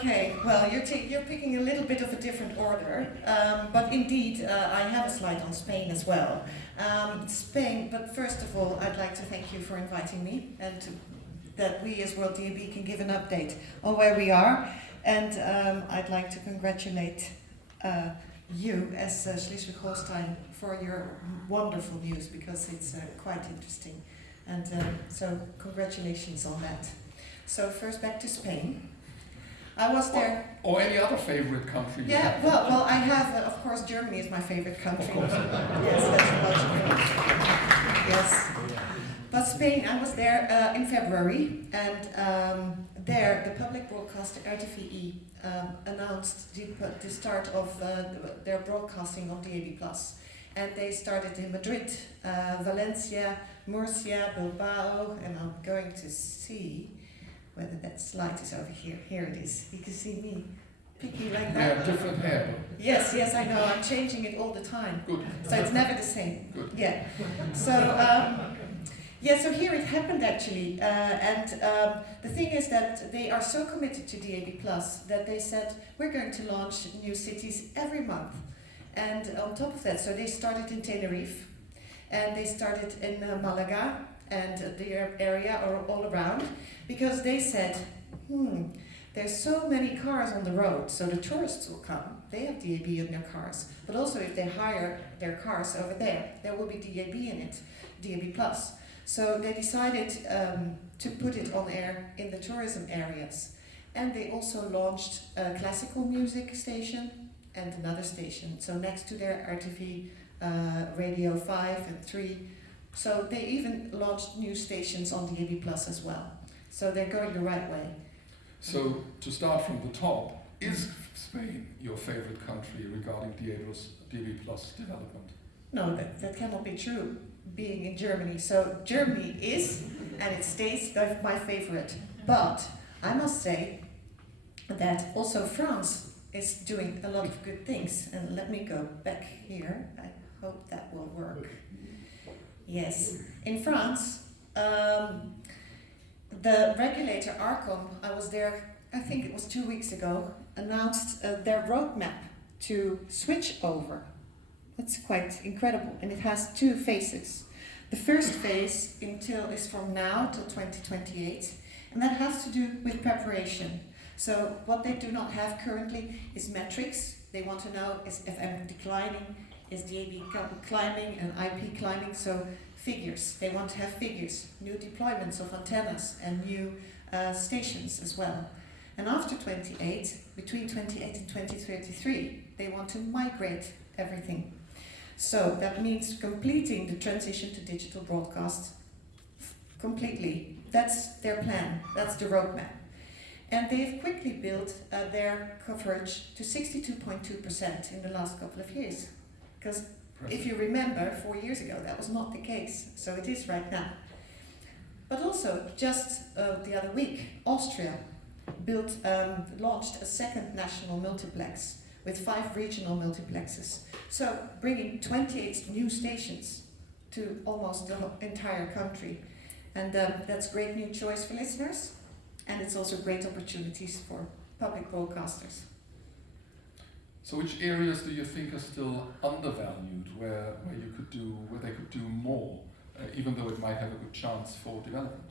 Okay, well, you're picking a little bit of a different order, but indeed, I have a slide on Spain as well. Spain, but first of all, I'd like to thank you for inviting me and that we as WorldDAB can give an update on where we are. And I'd like to congratulate you as Schleswig-Holstein for your wonderful news, because it's quite interesting. And so congratulations on that. So first back to Spain. I was there. Or any other favorite country? Yeah, well, I have, of course, Germany is my favorite country. Of course. Yes, that's logical. Yes. But Spain, I was there in February, and there the public broadcaster RTVE announced the start of their broadcasting of DAB+. And they started in Madrid, Valencia, Murcia, Bilbao, and I'm going to see whether that slide is over here. Here it is. You can see me picky like that. Yeah, different hair. Yes, I know. I'm changing it all the time. Good. So it's never the same. Good. Yeah. So, so here it happened actually. And the thing is that they are so committed to DAB+ that they said, we're going to launch new cities every month. And on top of that, so they started in Tenerife, and they started in Malaga, and the area or all around, because they said, there's so many cars on the road, so the tourists will come. They have DAB in their cars, but also if they hire their cars over there will be DAB in it, DAB+. So they decided to put it on air in the tourism areas. And they also launched a classical music station and another station, so next to their RTV Radio 5 and 3. So they even launched new stations on DAB+ as well. So they're going the right way. So to start from the top, is Spain your favorite country regarding DAB+ development? No, that cannot be true, being in Germany. So Germany is, and it stays, my favorite. But I must say that also France is doing a lot of good things. And let me go back here. I hope that will work. Yes. In France, the regulator ARCOM, I was there, I think it was 2 weeks ago, announced their roadmap to switch over. That's quite incredible. And it has 2 phases. The first phase is from now till 2028, and that has to do with preparation. So what they do not have currently is metrics. They want to know, is FM declining, is DAB climbing and IP climbing, so figures. They want to have figures, new deployments of antennas and new stations as well. And after 28, between 28 and 2033, they want to migrate everything. So that means completing the transition to digital broadcast completely. That's their plan, that's the roadmap. And they've quickly built their coverage to 62.2% in the last couple of years. Because if you remember, 4 years ago, that was not the case. So it is right now. But also, just the other week, Austria launched a second national multiplex with 5 regional multiplexes. So bringing 28 new stations to almost the entire country. And that's great new choice for listeners. And it's also great opportunities for public broadcasters. So which areas do you think are still undervalued, where they could do more, even though it might have a good chance for development?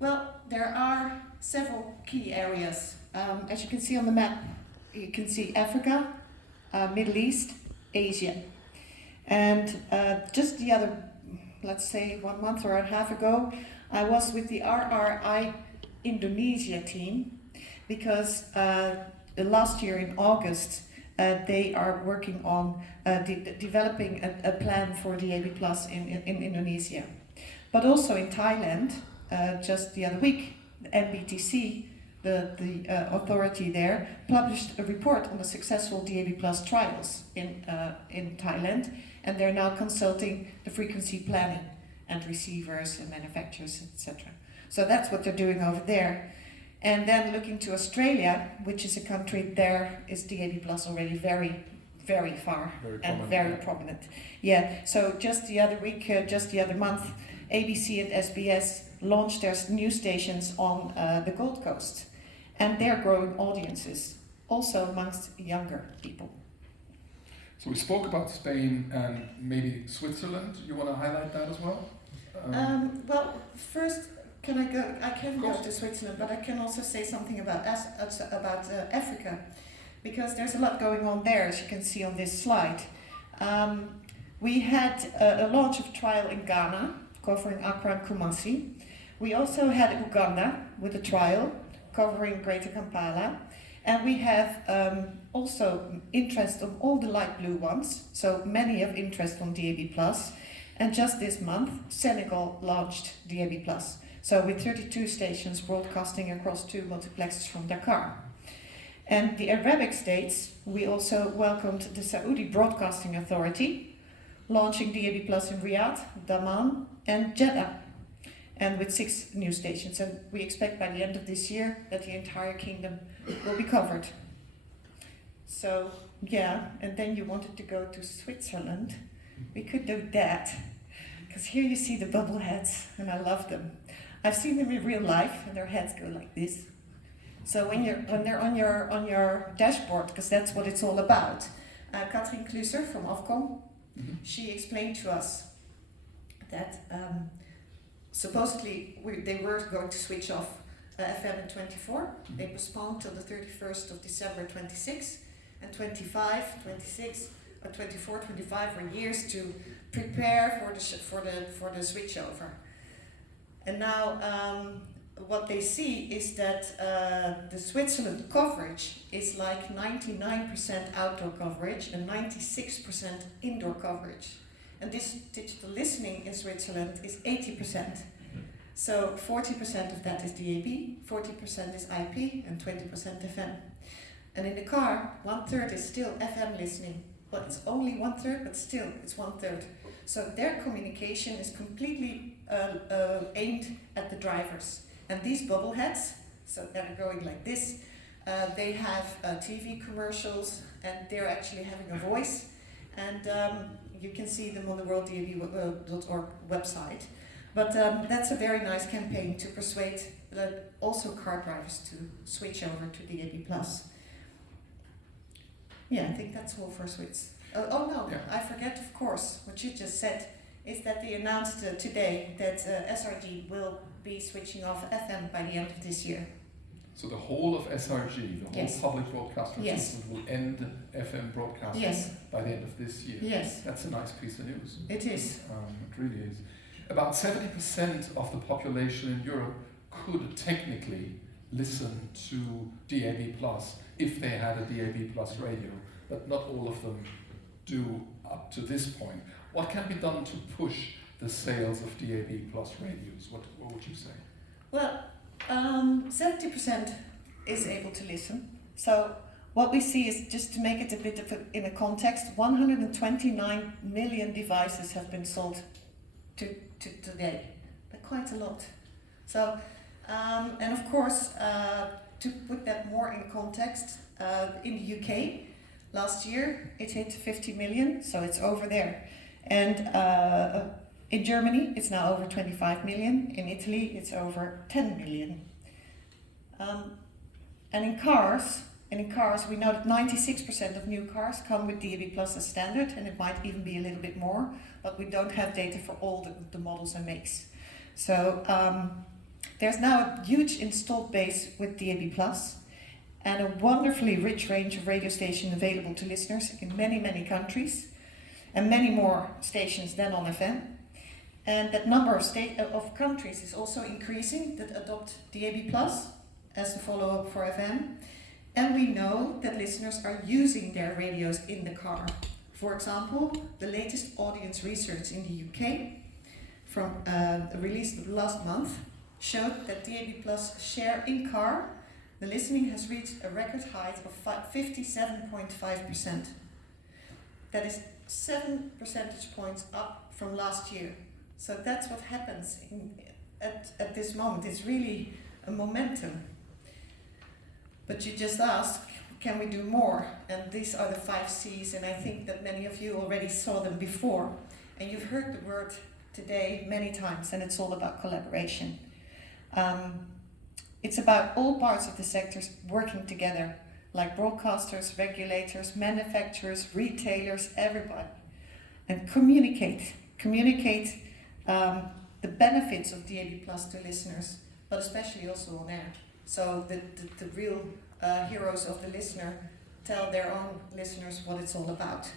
Well, there are several key areas. As you can see on the map, you can see Africa, Middle East, Asia. And just the other, let's say 1 month or a half ago, I was with the RRI Indonesia team, because last year in August, they are working on developing a plan for DAB+ in Indonesia. But also in Thailand, just the other week, the NBTC, the authority there, published a report on the successful DAB+ trials in Thailand, and they're now consulting the frequency planning and receivers and manufacturers, etc. So that's what they're doing over there. And then looking to Australia, which is a country, there is DAB+ already very, very far and very prominent. Yeah, so just the other week, just the other month, ABC and SBS launched their new stations on the Gold Coast. and they're growing audiences, also amongst younger people. So we spoke about Spain and maybe Switzerland. You want to highlight that as well? Well, first, can I go? I can go to Switzerland, but I can also say something about Africa, because there's a lot going on there, as you can see on this slide. We had a launch of trial in Ghana, covering Accra and Kumasi. We also had Uganda with a trial covering Greater Kampala. And we have also interest on all the light blue ones, so many have interest on DAB+. And just this month, Senegal launched DAB+, so with 32 stations broadcasting across 2 multiplexes from Dakar. And the Arabic states, we also welcomed the Saudi Broadcasting Authority, launching DAB+ in Riyadh, Daman, and Jeddah, and with 6 new stations. And we expect by the end of this year that the entire kingdom will be covered. So, yeah, and then you wanted to go to Switzerland. We could do that, because here you see the bubble heads, and I love them. I've seen them in real life, and their heads go like this. So when they're on your dashboard, because that's what it's all about. Katrien Kluser from Ofcom, she explained to us that supposedly they were going to switch off FM in 24. They postponed till the 31st of December 26, and 25, 26, or 24, 25 were years to prepare for the switchover. And now what they see is that the Switzerland coverage is like 99% outdoor coverage and 96% indoor coverage. And this digital listening in Switzerland is 80%. So 40% of that is DAB, 40% is IP, and 20% FM. And in the car, 1/3 is still FM listening. Well, it's only 1/3, but still, it's 1/3. So their communication is completely aimed at the drivers. And these bubbleheads, so that are going like this, they have TV commercials, and they're actually having a voice. And you can see them on the WorldDAB.org website. But that's a very nice campaign to persuade also car drivers to switch over to DAB+. Yeah, I think that's all for Swiss. I forget, of course, what you just said, is that they announced today that SRG will be switching off FM by the end of this year. So the whole of SRG, the whole public broadcasting system, will end FM broadcasting by the end of this year. Yes. That's a nice piece of news. It is. It really is. About 70% of the population in Europe could technically listen to DAB+, if they had a DAB+ radio, but not all of them do up to this point. What can be done to push the sales of DAB+ radios? What would you say? Well, 70% is able to listen. So what we see is, just to make it a bit in a context, 129 million devices have been sold to today, but quite a lot. So, and of course, to put that more in context, in the UK, last year it hit 50 million, so it's over there. And in Germany, it's now over 25 million. In Italy, it's over 10 million. And in cars, we know that 96% of new cars come with DAB+ as standard, and it might even be a little bit more, but we don't have data for all the models and makes. So there's now a huge installed base with DAB+, and a wonderfully rich range of radio stations available to listeners in many, many countries, and many more stations than on FM. And that number of countries is also increasing that adopt DAB+ as the follow-up for FM. And we know that listeners are using their radios in the car. For example, the latest audience research in the UK, from released last month, showed that DAB+ share in car, the listening has reached a record height of 57.5%. That is 7 percentage points up from last year. So that's what happens at this moment. It's really a momentum. But you just ask, can we do more? And these are the 5 C's, and I think that many of you already saw them before. And you've heard the word today many times, and it's all about collaboration. It's about all parts of the sectors working together, like broadcasters, regulators, manufacturers, retailers, everybody. And communicate the benefits of DAB+ to listeners, but especially also on air. So the real heroes of the listener tell their own listeners what it's all about.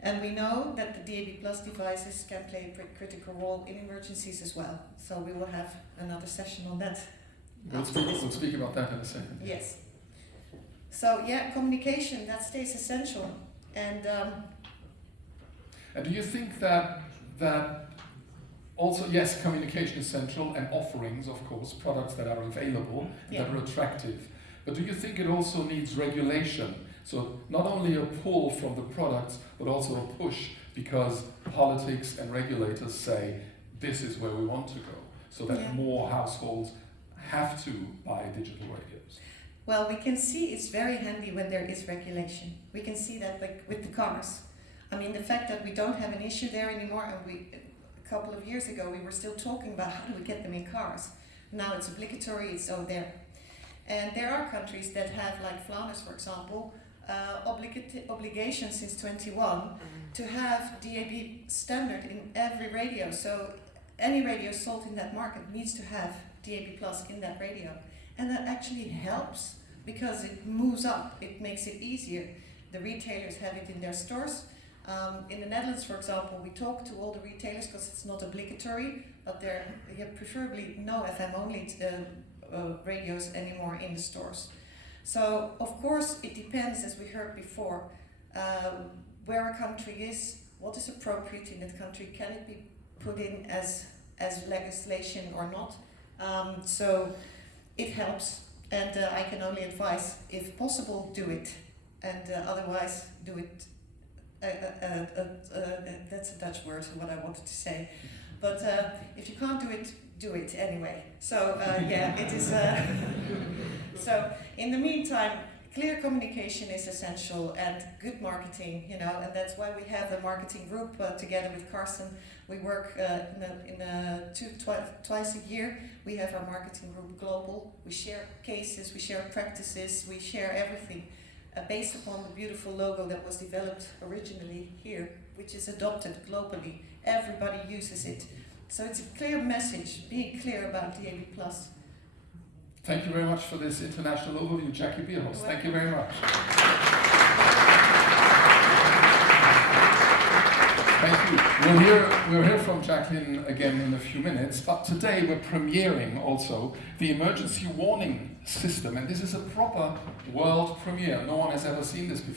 And we know that the DAB+ devices can play a critical role in emergencies as well. So we will have another session on that. We'll speak about that in a second. Yes. So yeah, communication, that stays essential. And do you think that also, yes, communication is central, and offerings, of course, products that are available, that are attractive. But do you think it also needs regulation? So not only a pull from the products, but also a push, because politics and regulators say this is where we want to go, so that more households have to buy digital radios. Well, we can see it's very handy when there is regulation. We can see that, like with the cars. I mean, the fact that we don't have an issue there anymore, and a couple of years ago we were still talking about how do we get them in cars. Now it's obligatory, it's over there. And there are countries that have, like Flanders, for example, obligation since 21 to have DAB standard in every radio. So any radio sold in that market needs to have DAB+ in that radio. And that actually helps because it moves up, it makes it easier. The retailers have it in their stores. In the Netherlands, for example, we talk to all the retailers because it's not obligatory, but there are preferably no FM only radios anymore in the stores. So, of course, it depends, as we heard before, where a country is, what is appropriate in that country, can it be put in as legislation or not. So it helps, and I can only advise, if possible, do it, and otherwise do it. That's a Dutch word, what I wanted to say. But if you can't do it anyway. So it is. So in the meantime, clear communication is essential, and good marketing, and that's why we have a marketing group together with Carsten. We work twice a year. We have our marketing group global. We share cases, we share practices, we share everything based upon the beautiful logo that was developed originally here, which is adopted globally. Everybody uses it. So it's a clear message, being clear about DAB+. Thank you very much for this international overview, Jackie Bierhorst. Thank you very much. Thank you. We'll hear from Jacqueline again in a few minutes, but today we're premiering also the emergency warning system, and this is a proper world premiere. No one has ever seen this before.